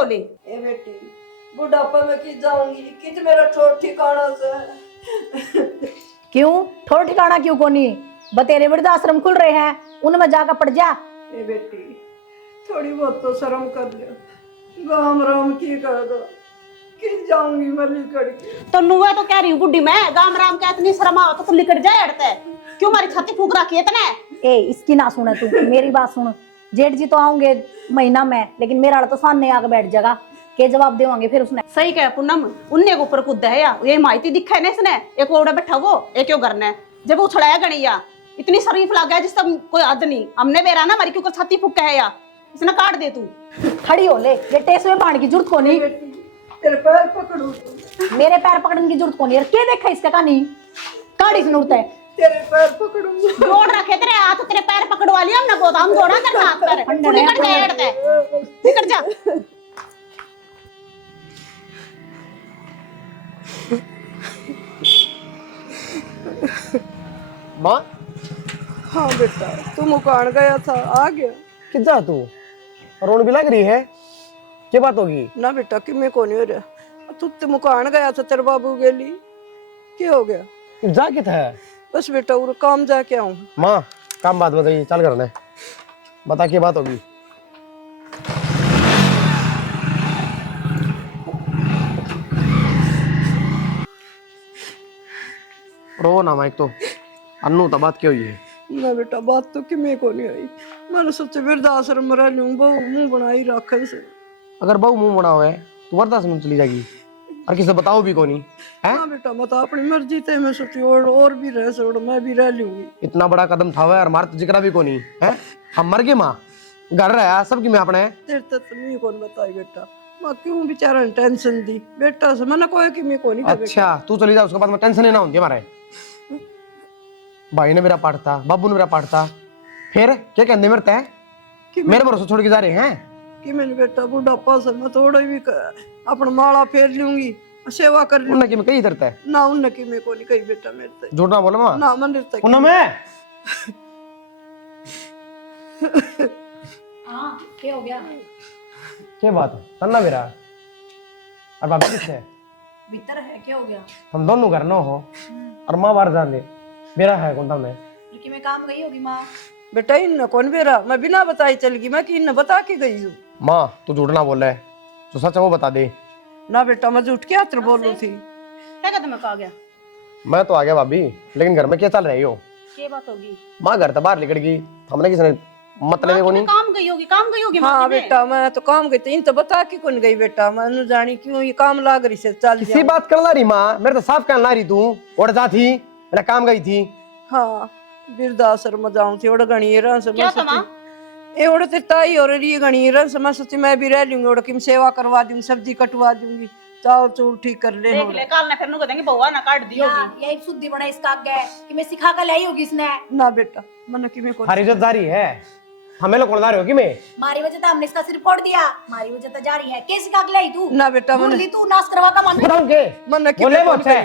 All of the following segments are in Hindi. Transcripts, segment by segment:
रो ले। ए बेटी बुढ़ापा में की जाऊंगी कित मेरा ठोर ठिकाना से। क्यों ठोर ठिकाना क्यों कोनी? बतेरे वृद्धाश्रम खुल रहे हैं, उनमें जाकर पड़ जा। ए बेटी थोड़ी बहुत तो शर्म कर ले, गाम राम की कर दो कि जाऊंगी मैं लिकड़ के। तो नुआ तो कह रही हूँ बुढ़ी मैं गाम राम का इतनी शर्म आओ तो तू लिकड़ जाए अड़ते क्यों मारी छाती फूक रखी है इतने। ए इसकी ना सुने तू, मेरी बात सुन। जेठ जी तो आओगे महीना में, लेकिन मेरा तो सामने आके बैठ जाएगा, के जवाब देवांगे फिर उसने। सही कह पूनम, उन्ने के ऊपर कूद है या ये माहिती दिखा है ना इसने, एक ओड़ा बैठा वो एक क्यों करना है जब उछलाया गणिया इतनी शरीफ लग गया जिसका कोई हद नहीं। हमने बेरा ना हमारी क्यों छाती फूक है या इसने काट दे तू। खड़ी हो ले, ये टेस में बाण की जरूरत को नहीं। तेरे पैर पकड़ू मेरे पैर पकड़ने की जरूरत को नहीं। के देखा इसका कहानी काड़ी से नूरता है। तेरे पैर पकड़ूंगी। जोड़ रखे तेरे हाथ तेरे पैर पकड़वा लिया हमने गोदाम जोड़ा तेरे हाथ पर तू निकल जा अड़ते निकल जा। माँ हाँ बेटा तू मुकान गया था आ गया। किधर जा तू? रोन भी लग रही है, क्या बात होगी? ना बेटा कि मैं कौन हो रहा तू तो मुकान गया था तेरे बाबू गेली क्या हो गया? जा कित है? बस बेटा वो काम जाके आऊँ। माँ काम बात बताइए, चल करने बता क्या बात होगी। रो ना माइक तो अन्नू तो बात क्या हुई है? ना बेटा बात तो कि मैं को नहीं आई, मैंने सोचा वृद्धाश्रम में रह लूँ बहु मुंह बनाई रखे से। अगर बहु मुंह बना हुआ है तो वृद्धाश्रम चली जाएगी और किसे बताओ भी कोनी है? हाँ बेटा मत अपनी मर्जी थे, मैं सोची और भी रह सो मैं भी रह लूंगी। इतना बड़ा कदम था और हमारा तो जिक्र भी कोनी है। हम मर गए माँ, घर रहा सबकी मैं अपने। तेरे तक मैं कौन बताई बेटा, मैं क्यों बेचारा ने टेंशन दी बेटा से, मैंने कहा कि मैं को नहीं। अच्छा तू चली जा, उसके बाद में टेंशन ही ना होती हमारे। भाई ने मेरा पाटता, बाबू ने मेरा पाटता, फिर क्या कहते मेरे तय कि मेरे भरोसे छोड़ के जा रहे हैं कि मैंने बेटा बुढ़ापा से मैं थोड़ा भी अपना माला फेर लूंगी सेवा कर लूंगी। उन्हें कि मैं कही इधर तय ना उन्हें कि मैं को नहीं कही बेटा मेरे से झूठ ना बोला माँ ना मंदिर तक उन्हें मैं। हाँ क्या हो गया? क्या बात है तन्ना मेरा और बाबा किससे भीतर है, क्या हो गया? हम दोनों घर न हो और माँ बाहर जान दे मेरा है कौन था मैं लेकिन मैं काम गई होगी माँ। बेटा इन कौन बेरा मैं बिना बताई चल गई, मैं कि इन बता के गई हूँ। माँ तू झूठ ना बोल रहा है, जो सच है वो बता दे। ना बेटा मैं झूठ क्या तर बोल रही थी। क्या कहते मैं कहा गया मैं तो आ गया भाभी, लेकिन घर में क्या चल रही हो? क्या बात होगी? माँ घर तो बाहर निकल गई, हमने किसने मतलब है वो नहीं। काम गई होगी काम गई होगी हाँ बेटा मैं तो काम गई थी, इन तो बता के कौन गई बेटा, मैं जानी क्यों ये काम लाग रही से चल किसी बात कर ला रही माँ, मेरे तो साफ कहना रही तू और जा थी मेरा काम गई थी। हाँ वृद्धाश्रम में जाऊँ थी और गणी रंस क्या था माँ? ए ओड़े ते ताई और रही गणी रंस मैं सोची मैं भी रह लूंगी और किम सेवा करवा दूंगी, सब्जी कटवा दूंगी, चावल चूर ठीक कर ले। देख ले काल ना फिर नु कहेंगे बउआ ना काट दी होगी। यही शुद्धि बना इसका आगे कि मैं सिखा कर लाई होगी इसने। ना बेटा मन की मैं हमारी इज्जत जा रही है, हमें लोग कौन जा रहे हो कि मैं? मारी वजह तो हमने इसका सिर फोड़ दिया, मारी वजह तो जा रही है। कैसे सिखा के लाई तू? ना बेटा बोल मन दी तू नाश करवा का मन। बताऊं के मन की बोले मुझसे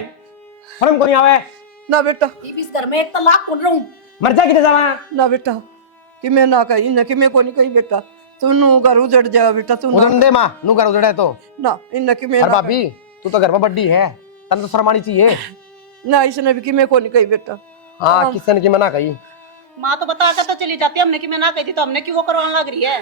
शर्म को नहीं आवे? ना बेटा इस घर में एक तो लाख कौन रहूं। मर जा किधर जावा? ना बेटा कि मैं ना कही ना कि मैं को नहीं कही बेटा, तू नु घर उजड़ जा बेटा तू उधर दे माँ नू कर उधर है तो। ना इन कि मैं और भाभी तू तो घर में बड्डी है, तन तो शर्म आनी चाहिए ना, इसने भी कि मैं को नहीं कही बेटा। हाँ किसने ने की मना कही? माँ तो बता कर तो चली जाती हमने कि मैं ना कही थी तो हमने क्यों वो करवाने लग रही है,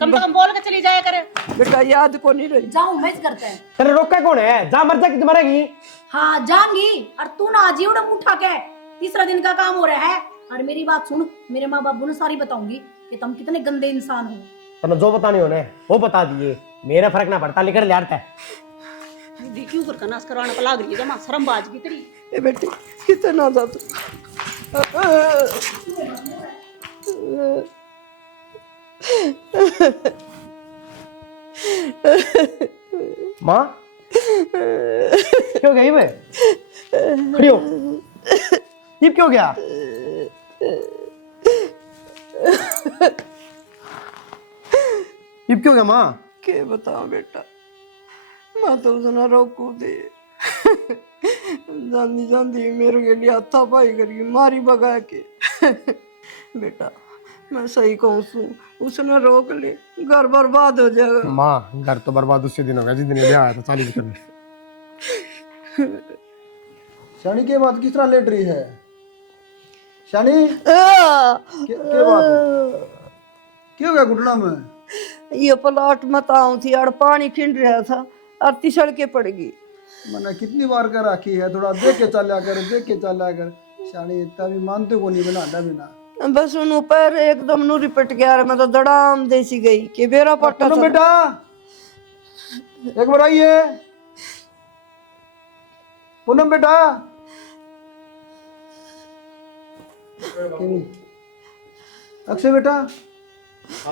कम से कम बोल के चली जाया करे। बेटा याद को नहीं रही। जाऊं मैं करते हैं। तेरे रोका कौन है? जा मर जा कि मरेगी। हाँ जाऊंगी और तू ना जीवड़ा उठा के तीसरा दिन का काम हो रहा है। और मेरी बात सुन, मेरे माँ बाबू ने सारी बताऊंगी कि तुम कितने गंदे इंसान हो। तने जो बतानी होने वो बता दिए, मेरा फर्क ना पड़ता, लेकर ले आता है। दीदी क्यों कर नाश करवाने पर लग रही है जमा शर्म बाज की तेरी। ए बेटी कितना जा तू माँ क्यों गई मैं? खड़ी हो, ये क्यों गया? ये क्यों गया माँ? के बताओ बेटा, मैं तो उसने रोकू दे जानी जानी मेरे के लिए हाथा पाई करी मारी भगा के बेटा मैं सही कहूँ सू उसने रोक ली, घर बर्बाद हो जाएगा। माँ घर तो बर्बाद उसी दिन हो गया जिस दिन ये ब्याह आया था 40 में। शानी के बात किस तरह लेट रही है? शानी के बात क्या हो गया घुटना में? ये प्लाट मत आऊं थी और पानी खिंड रहा था और तिसड़ के पड़ गई। मैंने कितनी बार कर रखी है, थोड़ा देख के चला कर, देख के चला कर। शानी इतना भी मानते को नहीं बना बिना। बस उन ऊपर एकदम नू रिपट गया, मैं तो दड़ाम देसी गई कि बेरा पट्टा पूनम बेटा एक बार आइए। पूनम बेटा अक्षय बेटा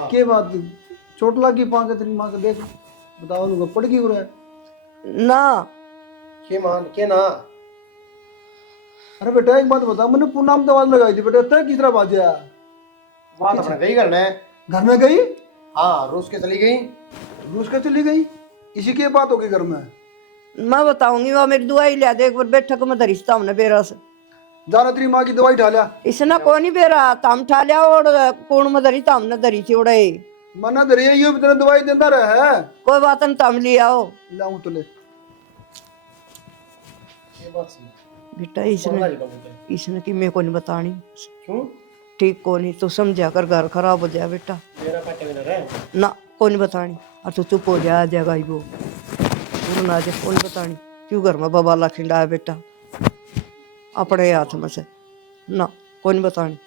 के बात चोट लगी पाँव के? तेरी माँ के देख बताओ उनको पड़ गई हो रहा है ना। के मान के ना। अरे बेटा एक बात बता, मैंने पूनम तो आवाज लगाई थी बेटा, तय किस तरह बाजा? बात अपने गई घर ने। घर में गई? हाँ रूस के चली गई। रूस का चली गई? इसी की बात होगी घर में? मैं बताऊंगी, वह मेरी दवाई लिया दे एक बार, बैठक में धरिश्ता हमने बेरा से जाना तेरी माँ की दवाई ढा लिया। इसने कोई नहीं बेरा तम ठा लिया और कौन में धरी तो हमने धरी थी उड़े। मना धरी है, ये भी तेरा दवाई देता रहा है। कोई बात नहीं तम ले आओ। लाऊं तो ले। ये बात सही। बेटा इसने कि मेरे को नहीं बतानी। क्यों? ठीक को नहीं, तू समझा कर, घर खराब हो जाए बेटा। मेरा पाटे में रहे ना को नहीं बतानी, और तू चुप हो जा, आ जाएगा ही वो ना आ जाए, को नहीं बतानी। क्यों घर में बबाला खिंडा है बेटा अपने हाथ में से, ना को नहीं बतानी।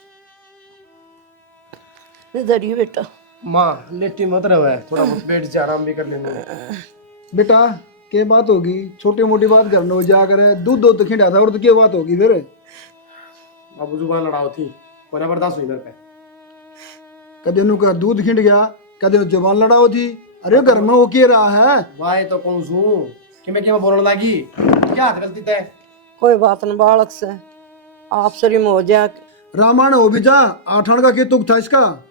इधर ही बेटा। माँ लेटी मत रहे, थोड़ा बहुत बैठ जा, आराम भी कर लेंगे। बेटा के बात होगी, छोटी मोटी बात घर में हो जा कर, दूध दो तो खिंडा था और तो क्या बात होगी फिर? बाबू जुबान लड़ाओ थी, कोई बर्दाश्त हुई मेरे पे। कदे नु का दूध खिंड गया, कदे जबान लड़ाओ थी। अरे घर में वो क्या रहा है? वाई तो कौन सू कि मैं क्या बोलने लगी? क्या हाथ गलती तय? कोई बात नहीं, बालक से आप सरी में हो जा। रामायण हो भी जा, आठान का के तुक था इसका।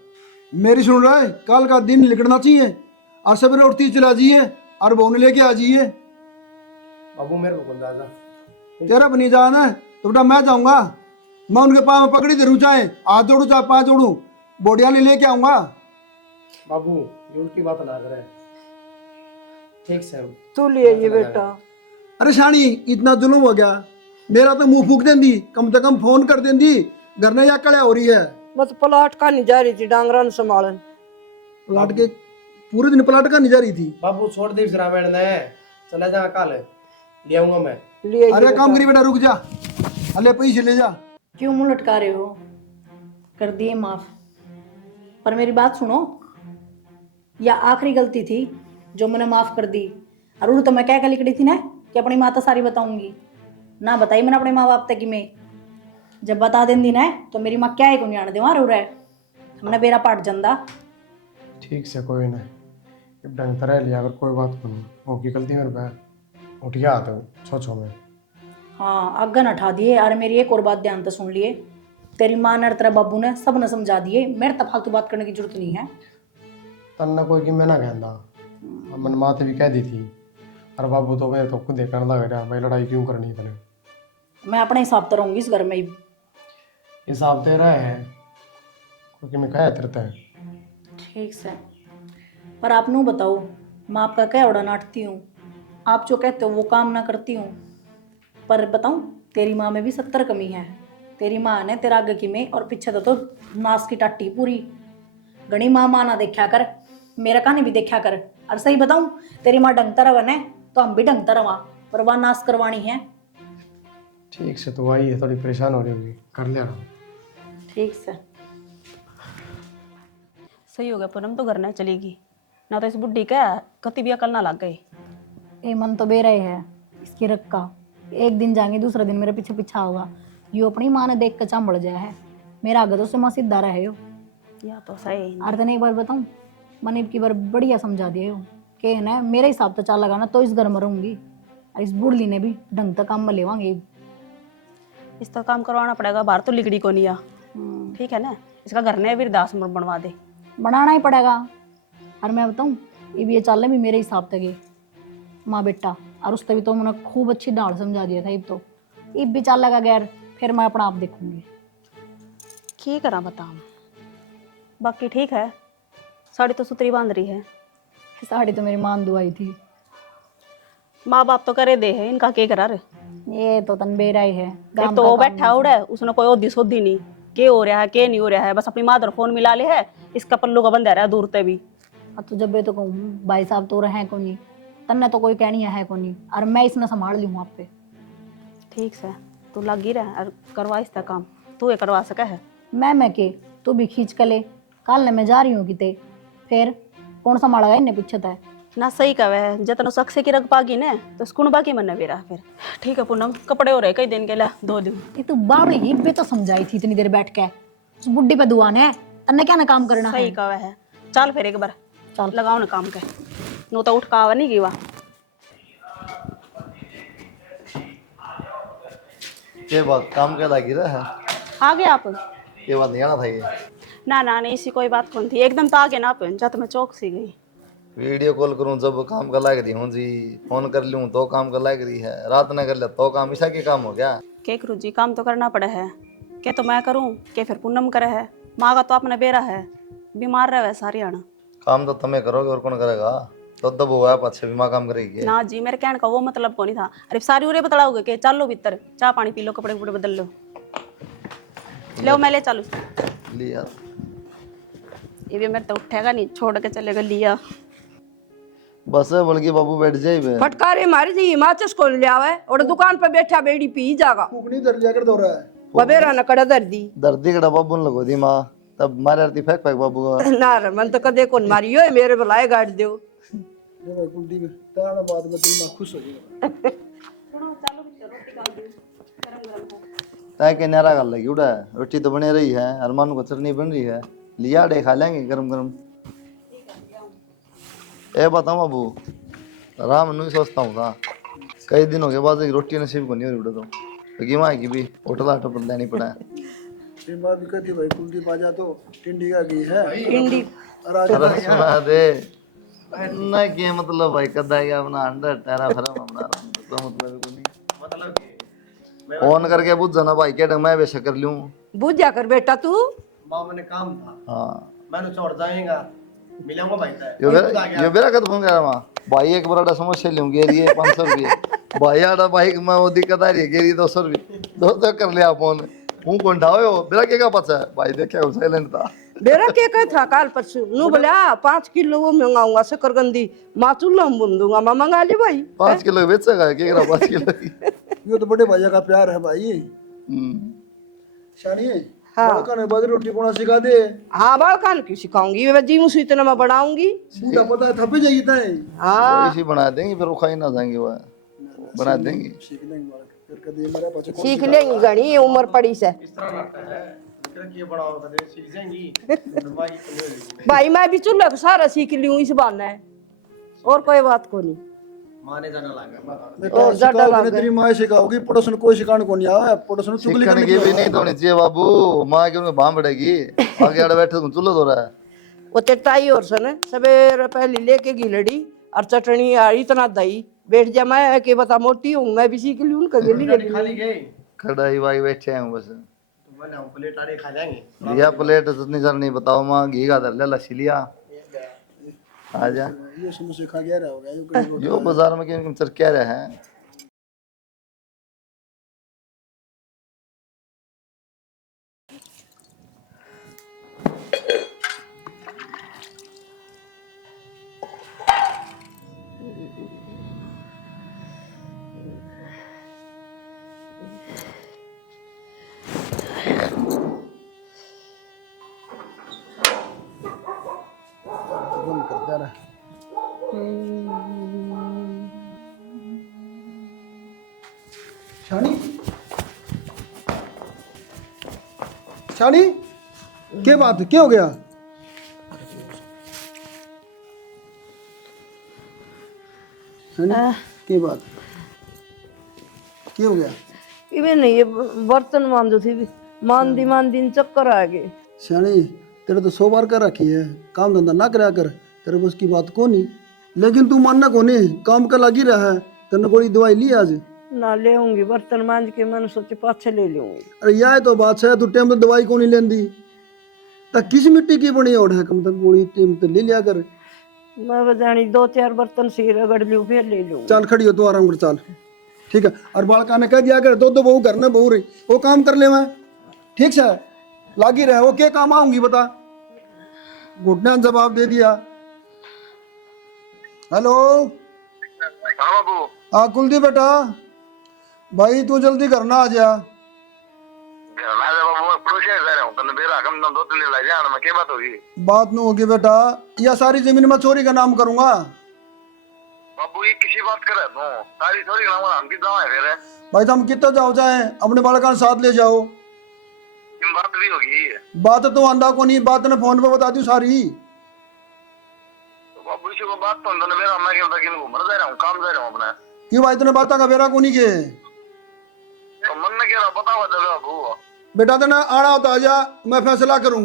मेरी सुन रहा है, कल का दिन निकलना चाहिए और सवेरे उठती चला जाइए और बहू लेके आ जाइए। बाबू मेरे को कौन दादा? तेरा बनी जाना है तो बेटा मैं जाऊंगा, मैं उनके पाँव में पकड़ी धरू, चाहे हाथ जोड़ू चाहे पाँव जोड़ू, बोडिया लेके आऊंगा। बाबू ये उल्टी बात ना करे, ठीक से तू ले आइए बेटा। अरे शानी इतना जुल्म हो गया, मेरा तो मुंह फूक देंदी, कम से कम फोन कर देंदी, घर में या कड़े हो रही है। बस प्लाट का नहीं जा रही थी, डांगरा ने संभालन। प्लाट के पूरे दिन प्लाट का नहीं जा रही थी। बाबू छोड़ दे रामायण ने, चला जा कल ले आऊंगा मैं। ले आइए अरे काम करी बेटा, रुक जा, अले पैसे ले जा। क्यों मुंह लटका रहे हो? कर दिए माफ, पर मेरी बात सुनो, या आखिरी गलती थी जो मैंने माफ कर दी। और उड़ तो मैं क्या लिखड़ी थी ना कि अपनी माता सारी बताऊंगी, ना बताई मैंने अपने माँ बाप तक कि मैं जब बता देंगी ना तो मेरी माँ क्या है को नहीं आने देवा रो रहा हमने बेरा पाट जंदा। ठीक से कोई नहीं ढंग तरह लिया, अगर कोई बात नहीं होगी गलती मेरे पे उठ गया तो छो में। हाँ अग्गन हटा दिए। और मेरी एक और बात ध्यान से सुन लिए, तेरी माँ ने तेरा बाबू ने सब ने समझा दिए, मेरे तक फालतू बात करने की जरूरत नहीं है। तन्ना कोई कि मैं ना कहता, मन माते भी कह दी थी, और बाबू तो मैं तो खुद देखने लग रहा भाई लड़ाई क्यों करनी तने। मैं अपने हिसाब से रहूंगी इस घर में ही। हिसाब तेरा है क्योंकि मैं कह तेरते हैं। ठीक से, पर आप नू बताओ, मैं आपका क्या उड़ा नाटती हूँ, आप जो कहते हो वो काम ना करती हूँ। पर बताऊँ तेरी माँ में भी 70 कमी है। तेरी माँ ने तेरा आगे की में और पीछे तो नाश की टाटी पूरी। घनी माँ ना देखा कर, मेरा कहानी भी देखा कर। और सही बताऊँ तेरी माँ ढंगता रवन है तो हम भी ढंगता रवा, पर वह नाश करवानी है। ठीक से तो आई है, थोड़ी परेशान हो रही होगी, कर लिया रहा। ठीक से सही हो गया, पूनम तो घर न चलेगी ना, तो इस बुढ़ी का कति भी अकल ना लग गई। ए मन तो बेरा ही है इसकी रक्का, एक दिन जाएंगे दूसरा दिन मेरे पीछे पीछा होगा। यो अपनी माँ ने देख कर चांबड़ जाया है, मेरा आगे तो उससे माँ सीधा रहा है यो। या तो सही और तने एक बार बताऊँ, मैंने की बार बढ़िया समझा दिया यो कि ना मेरे हिसाब से चाल लगाना तो इस घर में रहूंगी, और इस बुढ़ली ने भी ढंग तक काम में लेवांगे। इसका काम करवाना पड़ेगा, बाहर तो लिगड़ी को नहीं आ। ठीक है ना, इसका घर ने वृद्धाश्रम बनवा दे, बनाना ही पड़ेगा। और मैं बताऊँ ये चाल भी मेरे हिसाब तक है माँ बेटा, और उस तभी तो मैंने खूब अच्छी डांट समझा दिया था। इब तो इब भी चाल लगा गैर, फिर मैं अपना आप देखूंगी। की करा बता। बाकी ठीक है। साड़ी तो सुतरी बांध रही है। साड़ी तो मेरी मान दुआई थी। माँ बाप तो करे दे है, इनका के करार। ये तो तनबेरा ही है। एक तो वो बैठा उड़ा है, उसने कोई ओदी सोदी नहीं के हो रहा है के नहीं हो रहा है, बस अपनी माँ फोन मिला ले है, इसका पल्लू का बंदा रहा दूर ते भी। अब तो जब तो कहूँ भाई साहब तो रहे को नहीं, तन्ने तो कोई कहनी है को नहीं, और मैं इसने संभाल लूँ आप पे। ठीक से तू लगी रहा और करवा इसका काम, तू ये करवा सका है। मैं के तू भी खींच के ले, कल मैं जा रही हूँ किते, फिर कौन संभालेगा इन्हें पीछे है ना। सही कहे है, जतनो सक्से की रख पागी ने तो स्कून बाकी मन बेरा फिर। ठीक है पूनम, कपड़े हो रहे कई दिन के लिए, 2 दिन। ये तो बाबड़ी ही बे तो समझाई थी इतनी देर बैठ के, उस बुड्ढी पे दुआन है, तन्ने क्या ना काम करना है। सही कहे है, चल फिर एक बार चल लगाओ ना काम के, नो तो उठ का आवा नहीं गिवा। ये बात काम के लागी रहा है। आ गए आप? ये बात नहीं आना था ये। ना ना नहीं, इसी कोई बात कौन थी, एकदम तो आ गए ना आप, जब मैं चौक सी गई। वीडियो कॉल करूं जब काम कर लाग रही हूँ जी, फोन कर लूँ तो काम कर लाग रही है, रात न कर ले तो काम ऐसा के काम हो गया। के करूँ जी, काम तो करना पड़ा है। के तो मैं करूँ के फिर पूनम करे है, माँ का तो अपना बेरा है, बीमार रहे सारी आना। काम तो तुम्हें करोगे और कौन करेगा, तो दब हुआ पाछे भी माँ काम करेगी। ना जी, मेरे कहने का वो मतलब को नहीं था। अरे सारी उरे बतलाओगे के चलो भीतर, चाय पानी पी लो, कपड़े कपड़े बदल लो, ले मैं ले चलू। लिया ये भी मेरे तो उठेगा नहीं, छोड़ के चलेगा लिया। बस है, बल्कि बाबू बैठ जाए बे। फटकारे मारी जी माचिस को ले आवे और दुकान पे बैठा बेड़ी पी जागा, कुकनी दर लिया कर दो रहा है। बबेरा न कड़ा दर दी दर्दी कड़ा बाबू ने लगो दी माँ, तब मारे आरती फेंक फेंक बाबू का। ना रे मन तो कदे कौन मारी हो, मेरे बुलाए गाड़ दो। ये भाई कुंडी में ताना बाद में तेरी माँ खुश हो जाएगी। तय के नारा गल लगी उड़ा, रोटी तो बने रही है, अरमान को चटनी बन रही है, लिया डे खा लेंगे गरम गरम। ए बताऊं बाबू, राम नहीं सोचता हूँ था, कई दिनों के बाद एक रोटी नसीब को नहीं हो रही, तो कि माँ की भी उठला तो बंदा नहीं पड़ा है। तेरी माँ भी कहती भाई कुंडी बाजा तो टिंडी का गई है। टिंडी अरे सुना दे ना, क्या मतलब भाई कदा क्या अपना अंडर तेरा फरम अपना तो मतलब को नहीं, मतलब फोन करके पूछ जाना भाई क्या मैं वैसे कर लूं। बुझ जा कर बेटा तू। माँ मैंने काम था, हाँ मैंने छोड़ जाएगा, मिलाऊंगा भाई तय। यो मेरा कद फोन करा माँ भाई, एक बड़ा समस्या लूंगी ये 500 रुपये भाई आड़ा भाई मैं वो दिक्कत आ रही है गेरी 200 रुपये 200 कर लिया फोन, हूँ कौन ढाओ बेरा के का पचा है भाई, देखे साइलेंट था। बेरा के कह था काल परसों नु बोला 5 किलो वो मंगाऊंगा शकरकंदी माँ चूल्हा में बुन दूंगा, मैं मंगा ली भाई 5 किलो बेचेगा क्या करा 5 किलो की। ये तो बड़े भैया का प्यार है भाई। शानी हाँ। बड़का ने बाद रोटी बनाना सिखा दे। हाँ बालकान क्यों सिखाऊंगी, मैं जी मुझे इतना मैं बढ़ाऊंगी। बूढ़ा पता है थपे जाइए तय। हाँ इसी बना देंगे फिर वो खाई ना जाएंगे, वो बना देंगे। सीख लेंगे बालक, फिर कदे मेरा बच्चा कौन सीख लेंगी घनी उम्र पड़ी से। इस तरह लगता है, ये बड़ा होगा दे सीख जाएंगी। भाई मैं भी चूल्हा का सारा सीख ली हूँ इस बहाने है, और कोई बात को नहीं। माने जाना लगा बेटा और ज्यादा सिखाओगे लागे। तेरी माँ सिखाओगी, पड़ोसन कोई सिखाने को नहीं आया, पड़ोसन चुगली सीखने करने की भी नहीं तो होनी चाहिए बाबू, माँ क्यों उनमें भाम बढ़ेगी, आगे आड़े बैठे तुम चूल्हा धो रहा है। वो तेताई और सन सवेरे पहले लेके गिलड़ी और चटनी और इतना दही बैठ जा, मैं के बता मोटी हूँ मैं भी सीख ली उनका गिली खाली गए खड़ाई भाई बैठे हैं बस, तो मैंने हम प्लेट आड़े खा जाएंगे। लिया प्लेट जितनी जर नहीं बताओ माँ, घी का दर ले लस्सी लिया आजा। ये सुनो सिखा गया रहा होगा ये कोई रोटी। जो बाजार में क्यों चर कह रहे हैं। बंद कर दे रहा है। शानी शानी क्या बात है, क्या हो गया? शानी क्या बात, क्या हो गया? इवे नहीं ये बर्तन मांजो थी मान दिन चक्कर आ गए। शानी तेरे तो 100 बार कर रखी है, काम धंधा ना करा कर, तेरे बस की बात को नहीं, लेकिन तू मानना को नहीं, काम का लगी रहा है। तेने कोई दवाई ली आज? ना ले आऊंगी बर्तन मांज के, मैंने सोचे पाछे ले लूंगी। अरे यह तो बात है, तू टाइम तो दवाई को नहीं लेंदी। तो किस मिट्टी की बनी ओढ़ है कम तक गोली टीम तो ले लिया कर। मैं बजानी 2-4 बर्तन से रगड़ लूं फिर ले लूं। चल खड़ी हो तू आराम कर चल, ठीक है। और बालका ने कह दिया कर दो बहू घर में बहू रही वो काम कर ले मैं, ठीक से लागी रहे वो क्या काम आऊंगी बता। घुटने ने जवाब दे दिया। हेलो हाँ बाबू। हाँ कुलदीप बेटा, भाई तू जल्दी घर ना आ जा। बात न होगी बेटा, या सारी जमीन में चोरी का नाम करूंगा। बाबू ये किसी बात करे तो सारी चोरी कराऊंगा, हम कितना है फिर? भाई तुम कितना जाओ चाहे अपने बालका के साथ ले जाओ। बात भी होगी। बात तो आंदा को नहीं, बात ने फोन पे बता दी सारी। तो बाबू इसी को बात तो अंदर मेरा मैं क्या कि घूमने जा रहा हूँ, काम जा रहा हूँ अपना। क्यों भाई तूने बात का बेरा को नहीं के? तो मन में क्या पता हुआ जगह बाबू। बेटा तेने आना होता आजा, मैं फैसला करूँ।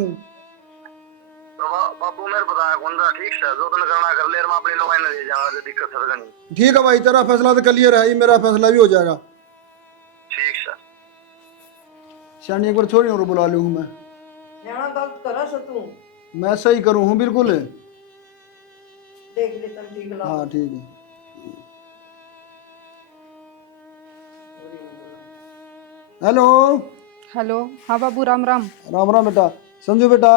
तो बाबू मेरे बताया कौन सा ठीक है, जो तुमने करना कर ले, मैं अपनी लोगों ने ले जाऊंगा, जो दिक्कत है नहीं। ठीक है भाई, तेरा फैसला तो क्लियर है, मेरा फैसला भी हो जाएगा। ठीक है। शानी एक बार छोड़ी और बुला लूँ मैं। यहाँ गलत करा सो तू, मैं सही करूँ हूँ बिल्कुल। देख ले तब ठीक लगा। हाँ ठीक है। Hello hello. हाँ बाबू, राम राम। राम राम बेटा। संजू बेटा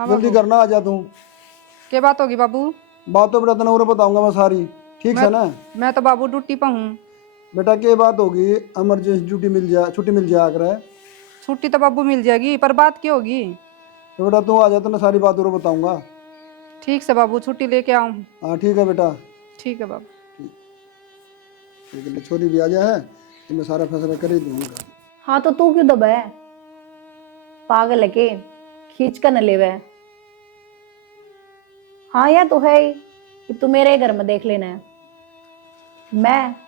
जल्दी करना आ जा तू। क्या बात होगी बाबू? बात तो बेटा तेने और बताऊंगा मैं सारी, ठीक है ना? मैं तो बाबू ड्यूटी पर हूँ। बेटा क्या बात होगी, इमरजेंसी छुट्टी मिल जाया करे। छुट्टी तो बाबू मिल जाएगी, पर बात क्या होगी? तो बेटा तू आ जा, तेने सारी बात और बताऊंगा। ठीक से बाबू, छुट्टी लेके आऊँ। हाँ ठीक है बेटा। ठीक है बाबू। ठीक है, छोरी भी आ जाए तो मैं सारा फैसला कर ही दूंगा। हाँ तो तू क्यों दबा है? पागल है के? खींच कर न लेवे। हाँ या तो है ही, कि तू मेरे घर में देख लेना है।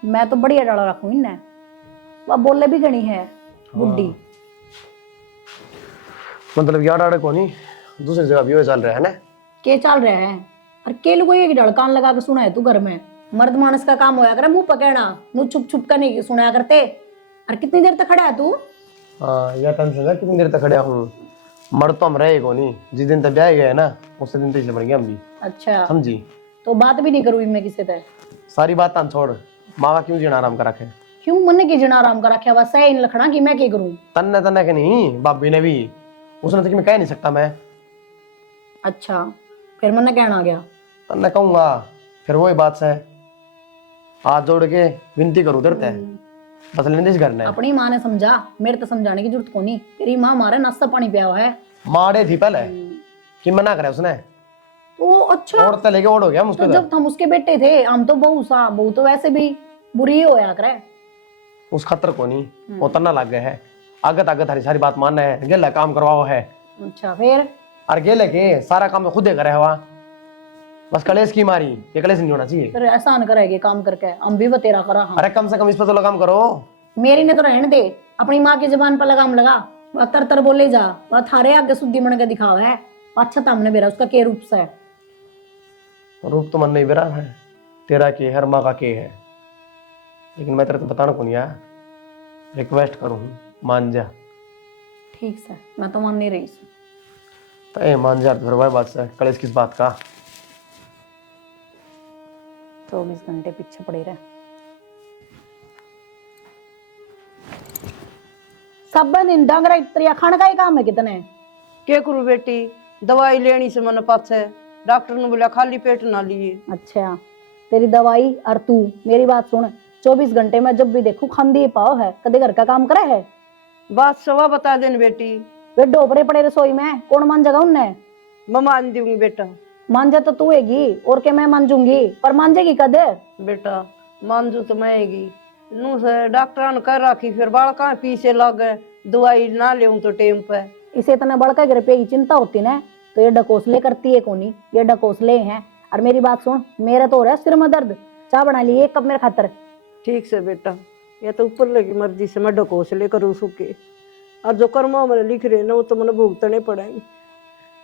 मैं तो बढ़िया डाला रखूं इन्हें। वह बोले भी गणी है बुड्ढी। मतलब यार आड़े को नहीं दूसरी जगह भी हो चल रहा है ना। के चल रहा है? और के लोगों एक डड़ कान लगा के सुना है तू घर में? मर्द मानस का काम होया करे मुंह पकड़ना, मुंह छुप छुप कर नहीं सुनाया करते। और कितनी देर तक खड़ा है तू? हाँ यह टेंशन है, कितनी देर तक खड़ा हूँ। मर्द तो हम रहे को नहीं, जिस दिन तक ब्याह गए ना उस दिन तो इसलिए बढ़ गया हम भी। अच्छा समझी? तो बात भी नहीं करूँ मैं किसी से। सारी बात हम छोड़, मावा क्यों जीना आराम कर रखे? क्यों मन की जना आराम कर रखा? बस है इन लखना कि मैं क्या करूं? तन्ने तन्ने के नहीं, बाबी ने भी उसने तो कि मैं कह नहीं सकता मैं। अच्छा फिर मैंने कहना आ गया। तन्ने कहूंगा फिर वही बात से हाथ जोड़ के विनती करूँ डरते बस लेने इस घर ने। अपनी माँ ने समझा, मेरे तो समझाने की जरूरत को नहीं। तेरी माँ मारे नाश्ता पानी पिया हुआ है। मारे थी पहले कि मना करे उसने, तो अच्छा ओढ़ते लेके ओढ़ हो गया मुझको। तो जब हम उसके बेटे थे हम तो बहू तो वैसे भी बुरी ही होया करे। उस खतर को नहीं वो तन्ना लग गए है। आगत आगत हरी सारी बात मानना है, गेला काम करवाओ है। अच्छा फिर? और गेले के सारा काम खुद ही करे हुआ, बस कलेश की मारी, ये कलेश नहीं होना चाहिए। फिर एहसान करेगी काम करके, हम भी बतेरा करा। हम अरे कम से कम इस पर तो लगाम करो। मेरी ने तो रहने दे, अपनी माँ की जबान पर लगाम लगा। वह तर तर बोले जा, वह थारे आगे शुद्धि मन के दिखावा है। अच्छा था हमने बेरा उसका के रूप से है। रूप तो मन नहीं बेरा है तेरा, के हर माँ का के है। लेकिन मैं तेरे को बताना को नहीं आया, रिक्वेस्ट करूँ मान जा। ठीक से मैं तो मान नहीं रही। तो ए मान जा, फिर वही बात से कलेश किस बात का? 24 घंटे पीछे पड़े रहे। सब दिन डांगरा इतरिया खाने का ही काम है कितने? क्या करूँ बेटी, दवाई लेनी से मन पाछे, डॉक्टर ने बोला खाली पेट ना लिए। अच्छा तेरी दवाई और तू मेरी बात सुन। 24 घंटे में जब भी देखूं खांदी पाव है, कदे घर का काम करे है? बात सवा बता देन बेटी। वे डोपरे पड़े रसोई में, कौन मान जगह उनने? मैं मान दूंगी बेटा। मांझा तो तू हैगी और के मैं मांझूंगी, पर मांझेगी कदे? बेटा मानजू तो मैं आएगी नू से डॉक्टर ने कर रखी, फिर बाल कहाँ पीछे लग गए, दवाई ना ले तो टेम पे। इसे इतना बड़का घर पे की चिंता होती ना तो ये डकोसले करती है कोनी, ये डकोसले हैं। और मेरी बात सुन, मेरा तो हो रहा है सिर में दर्द, चाय बना ली 1 कप मेरे खातर। ठीक से बेटा, ये तो ऊपर लगी मर्जी से मैं ढकोस ले करूँ सुखे, और जो कर्मा मैंने लिख रहे ना वो तो मैंने भुगतने पड़ेंगे।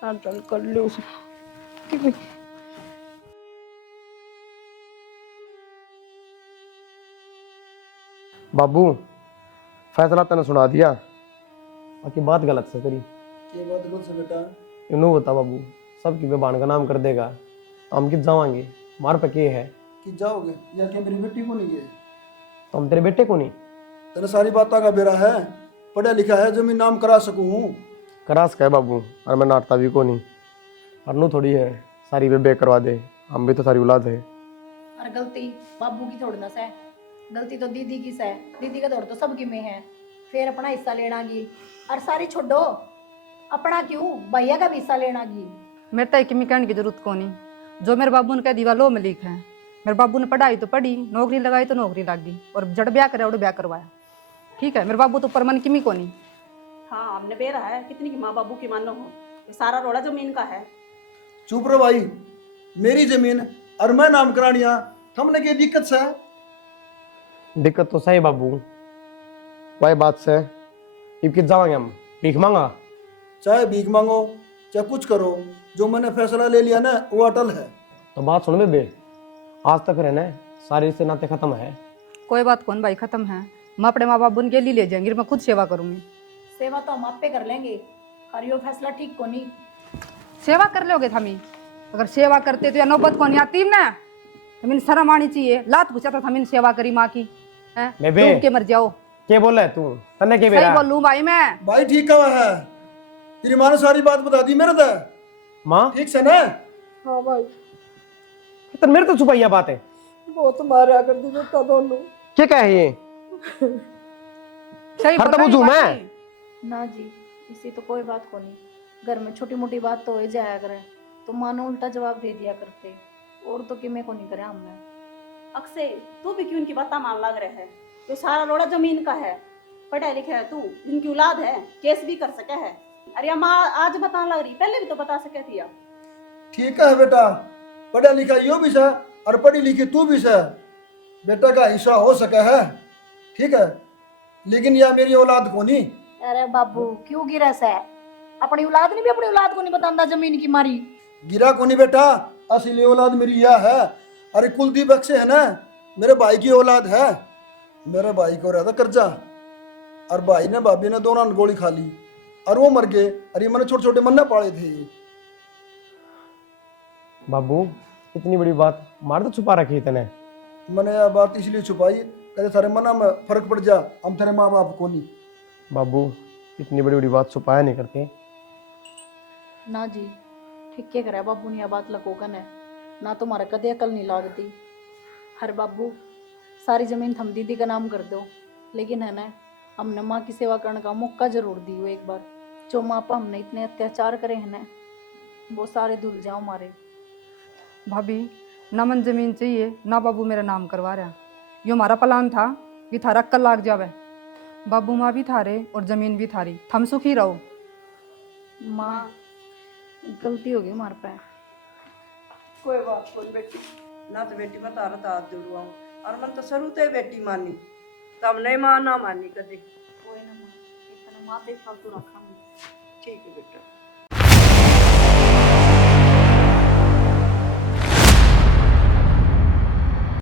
चल कर लो। बाबू फैसला तने सुना दिया, बाकी बात गलत से तेरी। ये बात बोल से बेटा, इन्हों बता बाबू, सबकी बेबान का नाम कर देगा, हम कित जावांगे, मार पे के है, कि जाओगे या क्या मेरी बेटी को नहीं है? तो हम तेरे बेटे को नहीं तेरे सारी बातों का बेरा है, पढ़ा लिखा है, जमीन नाम करा सकूं। करास का है बाबू, और मैं नाटता भी को नहीं, और नू थोड़ी है सारी बे करवा दे, हम भी तो सारी औलाद है। और गलती बाबू की थोड़ी ना से, गलती तो दीदी की से, दीदी का दौर तो सबकी में है। फिर अपना हिस्सा लेना गी, और सारी छोड़ो, अपना क्यों भैया का भी हिस्सा लेना गी। मेरे तो एक कहने की जरूरत को नहीं, जो मेरे बाबू ने कह दी लो में लिखा है। मेरे बाबू ने पढ़ाई तो पढ़ी, नौकरी लगाई तो नौकरी लग गई, और जड़ ब्याह करे उड़ ब्याह करवाया। ठीक है, मेरे बाबू तो ऊपर मन की को नहीं। हाँ हमने बेरा है, कितनी की माँ बाबू की मानो हो, ये सारा रोड़ा जमीन का है। चुप रहो भाई, मेरी जमीन और मैं नाम करानिया, हमने क्या दिक्कत से? दिक्कत तो सही बाबू, वही बात से अब कित जावांगे हम, भीख मांगा। चाहे भीख मांगो चाहे कुछ करो, जो मैंने फैसला ले लिया ना वो अटल है। तो बात सुन बेबे, आज तक रहने सारे रिश्ते नाते खत्म है। कोई बात कौन भाई, खत्म है। मैं अपने माँ बाप के लिए ले जाएंगी, मैं खुद सेवा करूंगी। सेवा तो हम आप पे कर लेंगे, और यो फैसला ठीक को नहीं। सेवा कर लोगे थमी, अगर सेवा करते तो या नौबत कौन आती ना, हमें शर्म आनी चाहिए। लात घुसा था हमें सेवा करी माँ की, है बेबे। डूब के मर जाओ। के बोल रहा है तू, तन्ने के सही बेरा बोलूं भाई मैं। भाई ठीक कहा है, तेरी माँ ने सारी बात बता दी मेरे तो, माँ, ठीक से ना? हाँ भाई, तो मेरे तो छुपाइया बात है, वो तुम्हारे कर दी बेटा दोनों। क्या क्या है ये? सही हर बोल तो रही बुझूं बात मैं। है। ना जी, इसी तो कोई बात को नहीं। घर में छोटी मोटी बात तो हो जाया करे, तो मानो उल्टा जवाब दे दिया करते, और तो किमे को नहीं करे हमने। अक्सर तू भी क्यों इनकी बात मान लग रहा है? ये सारा रोड़ा जमीन का है, पढ़ा लिखा है तू, इनकी औलाद है, केस भी कर सके है। अरे माँ आज बता लग रही, पहले भी तो बता सके थी आप। ठीक है बेटा, पढ़ा लिखा यो भी से और पढ़ी लिखी तू भी से, बेटा का हिस्सा हो सका है, ठीक है, लेकिन यह मेरी औलाद को नहीं। अरे बाबू क्यों गिरा से, अपनी औलाद ने भी अपनी औलाद को नहीं बताता जमीन की मारी। गिरा को नहीं बेटा, असली औलाद मेरी यह है। अरे कुलदीप अक्षय है ना, मेरे भाई की औलाद है। मेरे भाई को रहता कर्जा, और भाई ने भाभी ने दोनों ने गोली खा ली और वो मर गए। अरे मैंने छोटे छोटे मन्ना पाले थे। बाबू इतनी बड़ी बात मार तो छुपा रखी तने। मैंने यह बात इसलिए छुपाई, कहते सारे मना में फर्क पड़ जा, हम तेरे माँ बाप को नहीं। बाबू इतनी बड़ी बड़ी बात छुपाया नहीं करते। ना जी, ठीक क्या करे बाबू ने यह बात लकोकन है, ना तुम्हारा कदे अकल नहीं लागती। हर बाबू सारी जमीन थम दीदी का नाम कर दो, लेकिन है ना, हमने माँ की सेवा करने का मौका जरूर दियो एक बार। जो माँ पर हमने इतने अत्याचार करे हैं ना, वो सारे धुल जाओ मारे। भाभी ना मन जमीन चाहिए ना बाबू मेरा नाम करवा रहा, यो हमारा प्लान था कि थारा अक्कल लाग जावे। बाबू माँ भी थारे और जमीन भी थारी, थम सुखी रहो। माँ गलती होगी हमारे पे। कोई बात कोई बेटी, ना तो बेटी मैं तारा दाद जुड़वाऊँ, और मन तो शुरू से बेटी मानी, तब नहीं माँ ना मानी कभी। कोई ना माँ, इतना माँ से फालतू रखा। ठीक है बेटा।